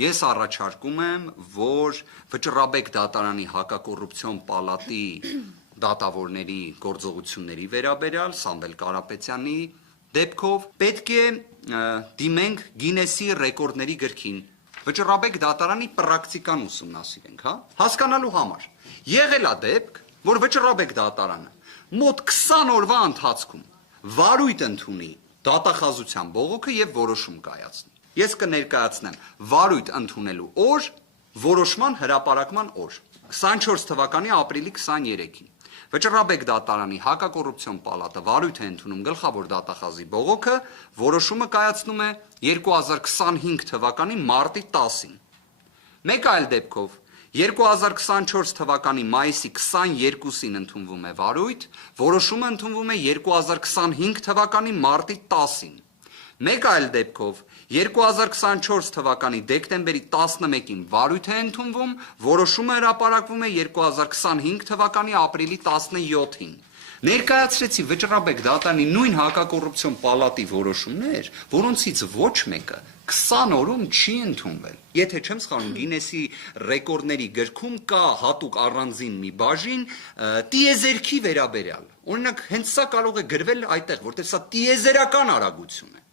Ես առաջարկում եմ, որ Վճռաբեկ դատարանի հակակոռուպցիոն պալատի դատավորների գործողությունների վերաբերյալ Սամվել Կարապետյանի դեպքով պետք է դիմենք Գինեսի ռեկորդների գրքին, Վճռաբեկ դատարանի պրակտիկան ուսումնասիրենք, հասկանալու համար։ Եղել է դեպք, որ Վճռաբեկ դատարանը մոտ 20 օրվա ընթացքում վարույթ ընդունի դատախազության բողոքը եւ որոշում կայացնի։ Ես կներկայացնեմ վարույթ ընդունելու օր, որոշման հրապարակման օր, 24 թվականի ապրիլի 23-ին։ Վճռաբեկ դատարանի հակակոռուպցիոն պալատը վարույթ է ընդունում գլխավոր դատախազի բողոքը, որոշումը կայացնում է 2025 թվականի մարտի 10-ին։ Մեկ այլ դեպքով 2024 թվականի մայիսի 22-ին ընդունվում է վարույթ, որոշումը ընդունվում է 2025 թվականի մարտի 10-ին։ Մեկ այլ դեպքով 2024 թվականի դեկտեմբերի 11-ին վարույթ է ընդունվում, որոշումը հրապարակվում է 2025 թվականի ապրիլի 17-ին։ Ներկայացրեցի Վճռաբեկ դատարանի նույն հակակոռուպցիոն պալատի որոշումներ, որոնցից ոչ մեկը 20 օրում չի ընդունվել։ Եթե չեմ սխալվում, Գինեսի ռեկորդների գրքում կա հատուկ առանձին մի բաժին տիեզերքի վերաբերյալ։ Օրինակ, հենց սա կարող է գրվել այդտեղ, որտեղ սա տիեզերական արագություն է։